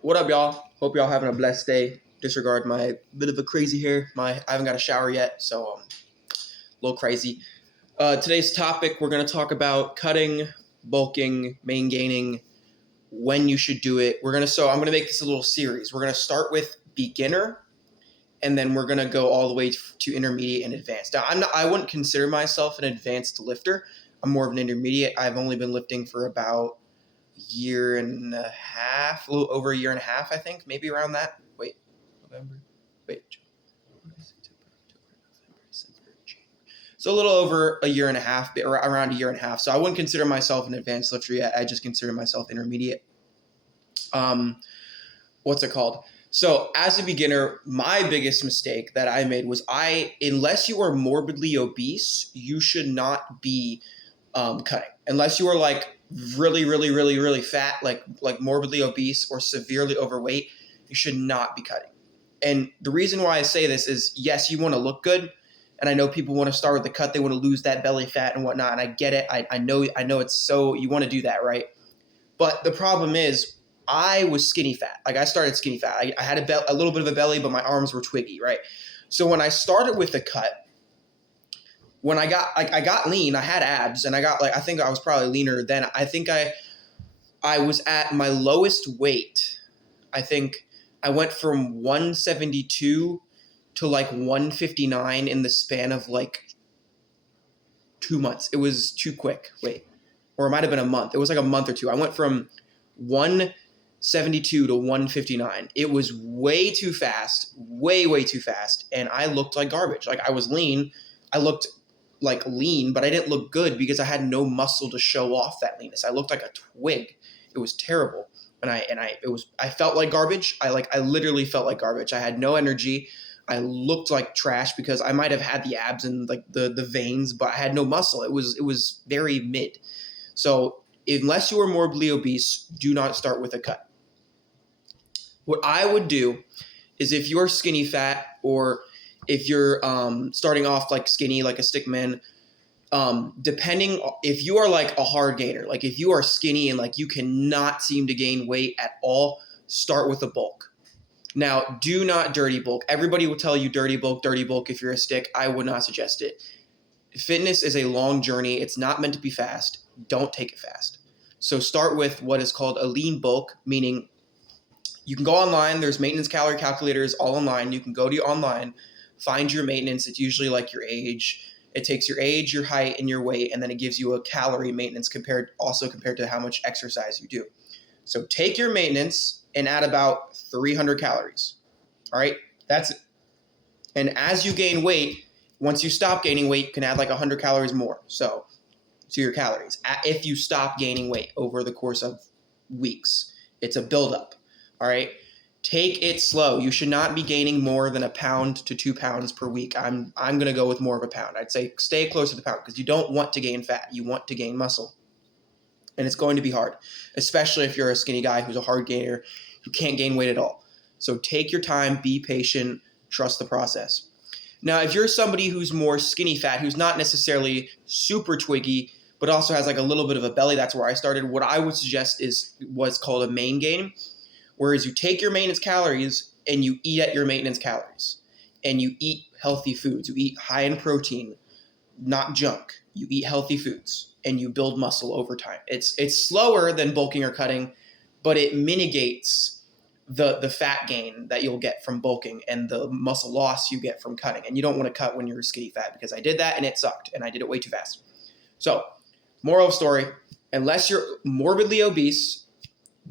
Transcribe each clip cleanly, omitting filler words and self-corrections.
What up, y'all? Hope y'all having a blessed day. Disregard my bit of a crazy hair. I haven't got a shower yet, so a little crazy. Today's topic, we're gonna talk about cutting, bulking, main gaining, when you should do it. I'm gonna make this a little series. We're gonna start with beginner, and then we're gonna go all the way to intermediate and advanced. Now, I wouldn't consider myself an advanced lifter. I'm more of an intermediate. I've only been lifting for about year and a half, a little over a year and a half, I think, maybe around that. Wait, November. Wait, so a little over a year and a half, around a year and a half. So I wouldn't consider myself an advanced lifter yet. I just consider myself intermediate. What's it called? So as a beginner, my biggest mistake that I made was unless you are morbidly obese, you should not be cutting. Unless you are like really, really, really, really fat, like morbidly obese or severely overweight, you should not be cutting. And the reason why I say this is, yes, you want to look good. And I know people want to start with the cut. They want to lose that belly fat and whatnot. And I get it. I know it's so, you want to do that, right? But the problem is, I was skinny fat. Like I started skinny fat. I had a little bit of a belly, but my arms were twiggy, right? So when I started with the cut, when I got lean, I had abs, and I think I was probably leaner then. I think I was at my lowest weight. I think I went from 172 to like 159 in the span of like 2 months. It was too quick. Wait, or it might have been a month. It was like a month or two. I went from 172 to 159. It was way too fast, way too fast, and I looked like garbage. Like I was lean. I looked like lean, but I didn't look good because I had no muscle to show off that leanness. I looked like a twig. It was terrible. I felt like garbage. I literally felt like garbage. I had no energy. I looked like trash because I might have had the abs and like the veins, but I had no muscle. It was very mid. So unless you are morbidly obese, do not start with a cut. What I would do is, if you're skinny fat, or if you're starting off like skinny, like a stick man, depending if you are like a hard gainer, like if you are skinny and like you cannot seem to gain weight at all, start with a bulk. Now, do not dirty bulk. Everybody will tell you dirty bulk if you're a stick. I would not suggest it. Fitness is a long journey. It's not meant to be fast. Don't take it fast. So start with what is called a lean bulk, meaning you can go online. There's maintenance calorie calculators all online. You can go to online, find your maintenance. It's usually like your age. It takes your age, your height, and your weight, and then it gives you a calorie maintenance compared to how much exercise you do. So take your maintenance and add about 300 calories. All right, that's it. And as you gain weight, once you stop gaining weight, you can add like 100 calories more. So to your calories, if you stop gaining weight over the course of weeks, it's a buildup. All right. Take it slow. You should not be gaining more than 1 pound to 2 pounds per week. I'm going to go with more of a pound. I'd say stay close to the pound because you don't want to gain fat. You want to gain muscle. And it's going to be hard, especially if you're a skinny guy who's a hard gainer, who can't gain weight at all. So take your time, be patient, trust the process. Now, if you're somebody who's more skinny fat, who's not necessarily super twiggy, but also has like a little bit of a belly, that's where I started. What I would suggest is what's called a main gain. Whereas you take your maintenance calories and you eat at your maintenance calories, and you eat healthy foods. You eat high in protein, not junk. You eat healthy foods and you build muscle over time. It's slower than bulking or cutting, but it mitigates the fat gain that you'll get from bulking and the muscle loss you get from cutting. And you don't want to cut when you're skinny fat, because I did that and it sucked and I did it way too fast. So, moral of the story, unless you're morbidly obese,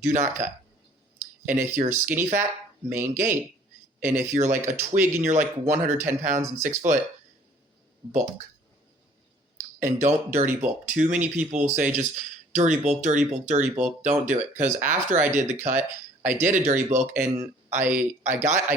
do not cut. And if you're skinny fat, main gain. And if you're like a twig and you're like 110 pounds and 6 foot, bulk. And don't dirty bulk. Too many people say just dirty bulk. Don't do it. Because after I did the cut, I did a dirty bulk, and I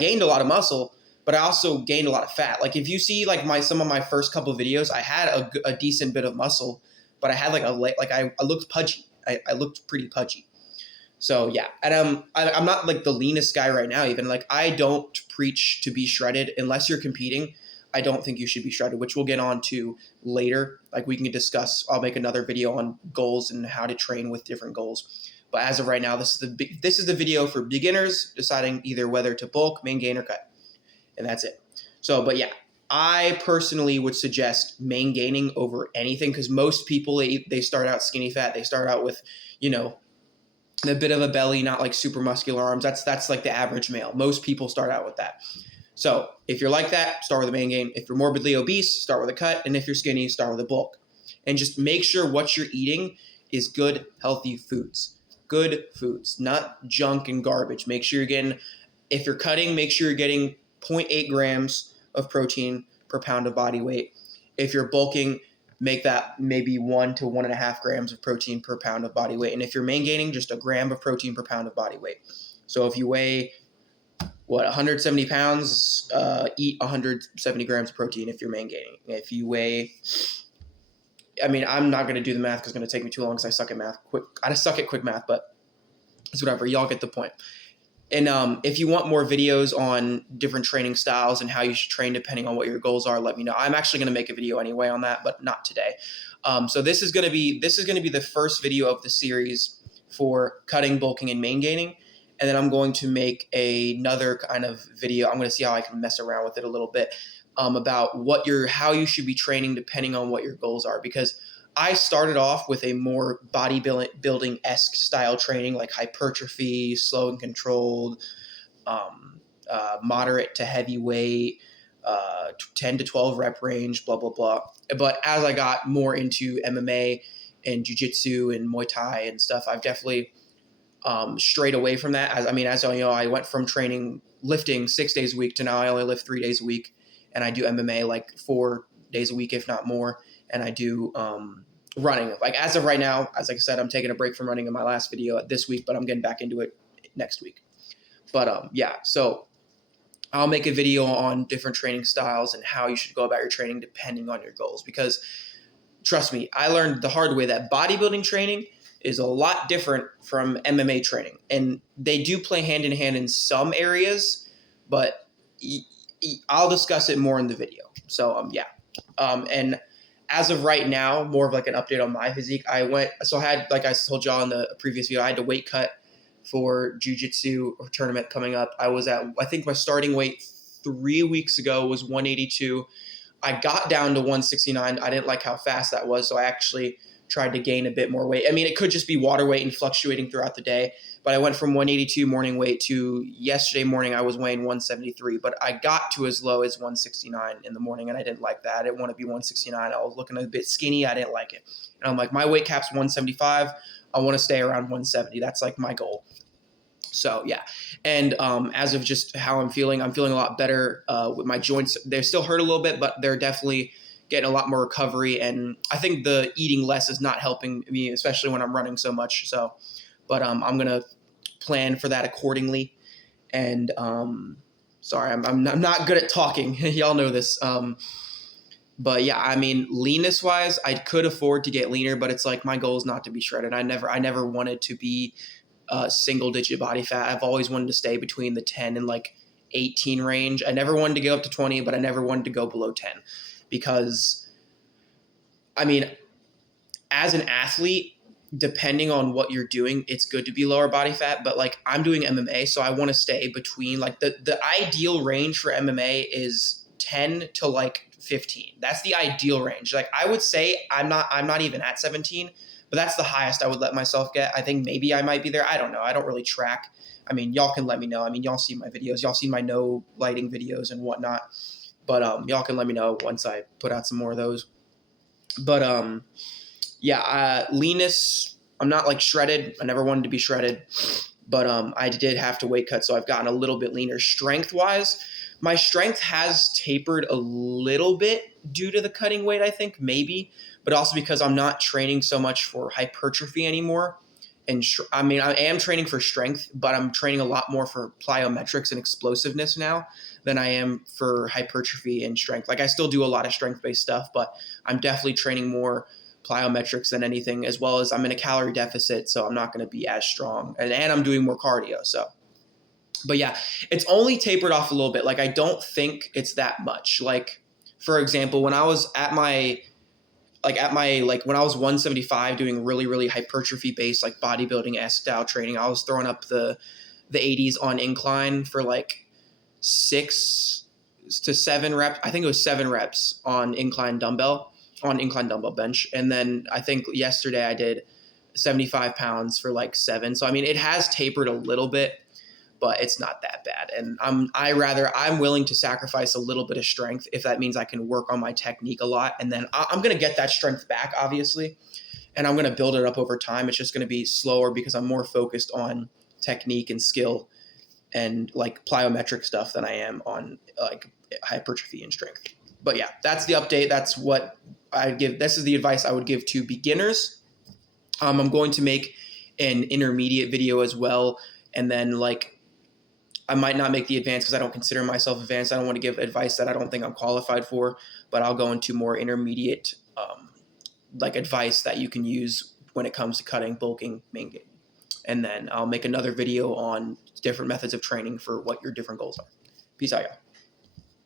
gained a lot of muscle, but I also gained a lot of fat. Like if you see like some of my first couple of videos, I had a decent bit of muscle, but I had like I looked pudgy. I looked pretty pudgy. So yeah, and I'm not like the leanest guy right now. Even like I don't preach to be shredded unless you're competing. I don't think you should be shredded, which we'll get on to later. Like we can discuss. I'll make another video on goals and how to train with different goals. But as of right now, this is the video for beginners deciding either whether to bulk, main gain, or cut. And that's it. So, but yeah, I personally would suggest main gaining over anything, because most people, they start out skinny fat. They start out with, a bit of a belly, not like super muscular arms. That's like the average male. Most people start out with that. So if you're like that, start with a main gain. If you're morbidly obese, start with a cut. And if you're skinny, start with a bulk. And just make sure what you're eating is good, healthy foods. Good foods, not junk and garbage. Make sure you're getting, if you're cutting, make sure you're getting 0.8 grams of protein per pound of body weight. If you're bulking, make that maybe 1 to 1.5 grams of protein per pound of body weight. And if you're main gaining, just a gram of protein per pound of body weight. So if you weigh 170 pounds, eat 170 grams of protein if you're main gaining. If you weigh, I'm not going to do the math because it's going to take me too long because I suck at math. I suck at quick math, but it's whatever. Y'all get the point. And if you want more videos on different training styles and how you should train depending on what your goals are, let me know. I'm actually going to make a video anyway on that, but not today. So this is going to be the first video of the series for cutting, bulking, and main gaining. And then I'm going to make another kind of video. I'm going to see how I can mess around with it a little bit about how you should be training depending on what your goals are. Because I started off with a more bodybuilding-esque style training, like hypertrophy, slow and controlled, moderate to heavyweight, 10 to 12 rep range, blah, blah, blah. But as I got more into MMA and jiu-jitsu and Muay Thai and stuff, I've definitely strayed away from that. As you know, I went from lifting 6 days a week to now I only lift 3 days a week, and I do MMA like 4 days a week, if not more. And I do running. Like as of right now, as I said, I'm taking a break from running in my last video this week, but I'm getting back into it next week. But so I'll make a video on different training styles and how you should go about your training depending on your goals. Because trust me, I learned the hard way that bodybuilding training is a lot different from MMA training. And they do play hand in hand in some areas, but I'll discuss it more in the video. So and as of right now, more of like an update on my physique. I had, like I told y'all in the previous video, I had to weight cut for jiu-jitsu tournament coming up. I think my starting weight 3 weeks ago was 182. I got down to 169. I didn't like how fast that was, so I actually tried to gain a bit more weight. It could just be water weight and fluctuating throughout the day, but I went from 182 morning weight to yesterday morning I was weighing 173, but I got to as low as 169 in the morning, and I didn't like that. I didn't want to be 169. I was looking a bit skinny. I didn't like it. And I'm like, my weight cap's 175. I want to stay around 170. That's like my goal. So yeah. And as of just how I'm feeling a lot better with my joints. They still hurt a little bit, but they're definitely getting a lot more recovery. And I think the eating less is not helping me, especially when I'm running so much. So, but I'm going to plan for that accordingly. And sorry, I'm not good at talking. Y'all know this. But yeah, leanness wise, I could afford to get leaner, but it's like my goal is not to be shredded. I never wanted to be single digit body fat. I've always wanted to stay between the 10 and like 18 range. I never wanted to go up to 20, but I never wanted to go below 10 because as an athlete, depending on what you're doing, it's good to be lower body fat, but like I'm doing MMA, so I want to stay between like the ideal range for MMA is 10 to like 15. That's the ideal range. Like I would say I'm not even at 17, but that's the highest I would let myself get. I think maybe I might be there. I don't know. I don't really track. Y'all can let me know. Y'all see my videos. Y'all see my no lighting videos and whatnot. But y'all can let me know once I put out some more of those. But leanness, I'm not like shredded. I never wanted to be shredded. But I did have to weight cut, so I've gotten a little bit leaner. Strength-wise, my strength has tapered a little bit due to the cutting weight, I think, maybe. But also because I'm not training so much for hypertrophy anymore. And I am training for strength, but I'm training a lot more for plyometrics and explosiveness now than I am for hypertrophy and strength. Like I still do a lot of strength-based stuff, but I'm definitely training more plyometrics than anything, as well as I'm in a calorie deficit, so I'm not going to be as strong. And I'm doing more cardio, so. But yeah, it's only tapered off a little bit. Like I don't think it's that much. Like, for example, when I was at my like at my, like when I was 175 doing really, really hypertrophy based, like bodybuilding-esque style training, I was throwing up the 80s on incline for like 6 to 7 reps. I think it was 7 reps on incline dumbbell bench. And then I think yesterday I did 75 pounds for like 7. So I mean, it has tapered a little bit, but it's not that bad. And I'm willing to sacrifice a little bit of strength if that means I can work on my technique a lot. And then I'm going to get that strength back, obviously, and I'm going to build it up over time. It's just going to be slower because I'm more focused on technique and skill and like plyometric stuff than I am on like hypertrophy and strength. But yeah, that's the update. That's what I give. This is the advice I would give to beginners. I'm going to make an intermediate video as well. And then like, I might not make the advanced because I don't consider myself advanced. I don't want to give advice that I don't think I'm qualified for, but I'll go into more intermediate like advice that you can use when it comes to cutting, bulking, main gain. And then I'll make another video on different methods of training for what your different goals are. Peace out, y'all.